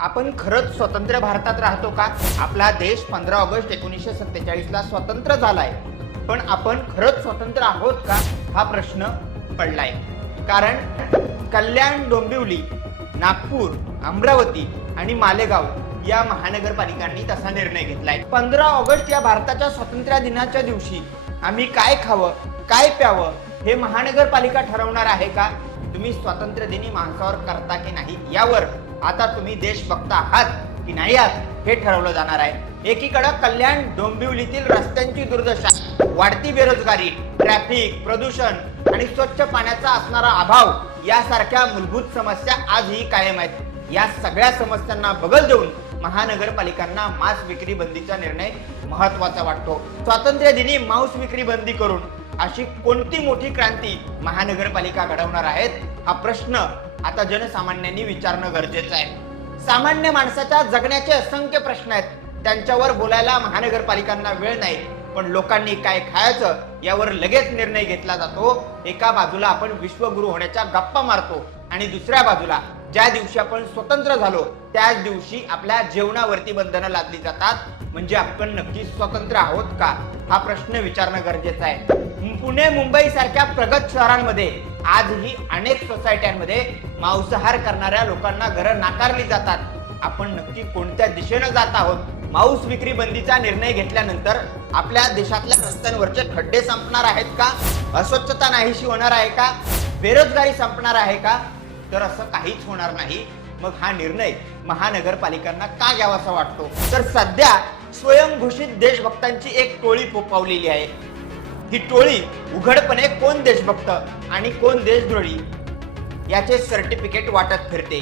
आपण खरंच स्वतंत्र भारतात राहतो का? आपला देश 15 ऑगस्ट 1947 ला स्वतंत्र झालाय, पण आपण खरंच स्वतंत्र आहोत का हा प्रश्न पडलाय. कारण कल्याण, डोंबिवली, नागपूर, अमरावती आणि मालेगाव या महानगरपालिकांनी तसा निर्णय घेतलाय. 15 ऑगस्ट या भारताच्या स्वातंत्र्य दिनाच्या दिवशी आम्ही काय खावं, काय प्यावं हे महानगरपालिका ठरवणार आहे का? तुम्ही स्वातंत्र्य दिनी मांसाहार करता की नाही यावर आता तुम्ही देशभक्त आहात की नाही आहात हे ठरवलं जाणार आहे. एकीकडे कल्याण, डोंबिवलीतील रस्त्यांची दुर्दशा, वाढती बेरोजगारी, ट्रॅफिक, प्रदूषण आणि स्वच्छ पाण्याचा असणारा अभाव यासारख्या मूलभूत समस्या आजही कायम आहेत. या सगळ्या समस्यांना बगल देऊन महानगरपालिकांना मांस विक्री बंदीचा निर्णय महत्वाचा वाटतो. स्वातंत्र्य दिनी मांस विक्री बंदी करून अशी कोणती मोठी क्रांती महानगरपालिका घडवणार आहेत हा प्रश्न आता जनसामान्यांनी विचारणं गरजेचं आहे. सामान्य माणसाच्या जगण्याचे असंख्य प्रश्न आहेत, त्यांच्यावर बोलायला महानगरपालिकांना वेळ नाही, पण लोकांनी काय खायचं यावर लगेच निर्णय घेतला जातो. एका बाजूला आपण विश्वगुरु होण्याच्या गप्पा मारतो आणि दुसऱ्या बाजूला ज्या दिवशी आपण स्वतंत्र झालो त्याच दिवशी आपल्या जेवणावरती बंधनं लादली जातात. म्हणजे आपण नक्की स्वतंत्र आहोत का हा प्रश्न विचारणं गरजेचं आहे. पुणे, मुंबई सारख्या प्रगत शहरांमध्ये आजही अनेक सोसायट्यांमध्ये मांसाहार करणाऱ्या लोकांना घरं नाकारली जातात. आपण नक्की कोणत्या दिशेनं जात आहोत? मांस विक्री बंदीचा निर्णय घेतल्यानंतर आपल्या देशातल्या रस्त्यांवरचे खड्डे संपणार आहेत का? अस्वच्छता नाहीशी होणार आहे का? बेरोजगारी संपणार आहे का? तर असं काहीच होणार नाही. मग हा निर्णय महानगरपालिकांना का घ्यावासा वाटतो? तर सध्या स्वयंघोषित देशभक्तांची एक टोळी फोफावलेली आहे. ही टोळी उघडपणे कोण देशभक्त आणि कोण देशद्रोही याचे सर्टिफिकेट वाटत फिरते.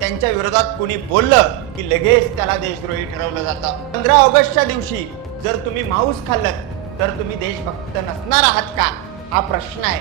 त्यांच्या विरोधात कोणी बोललं की लगेच त्याला देशद्रोही ठरवलं जातं. 15 ऑगस्टच्या दिवशी जर तुम्ही मांस खाल्लं तर तुम्ही देशभक्त नसणार आहात का हा प्रश्न आहे.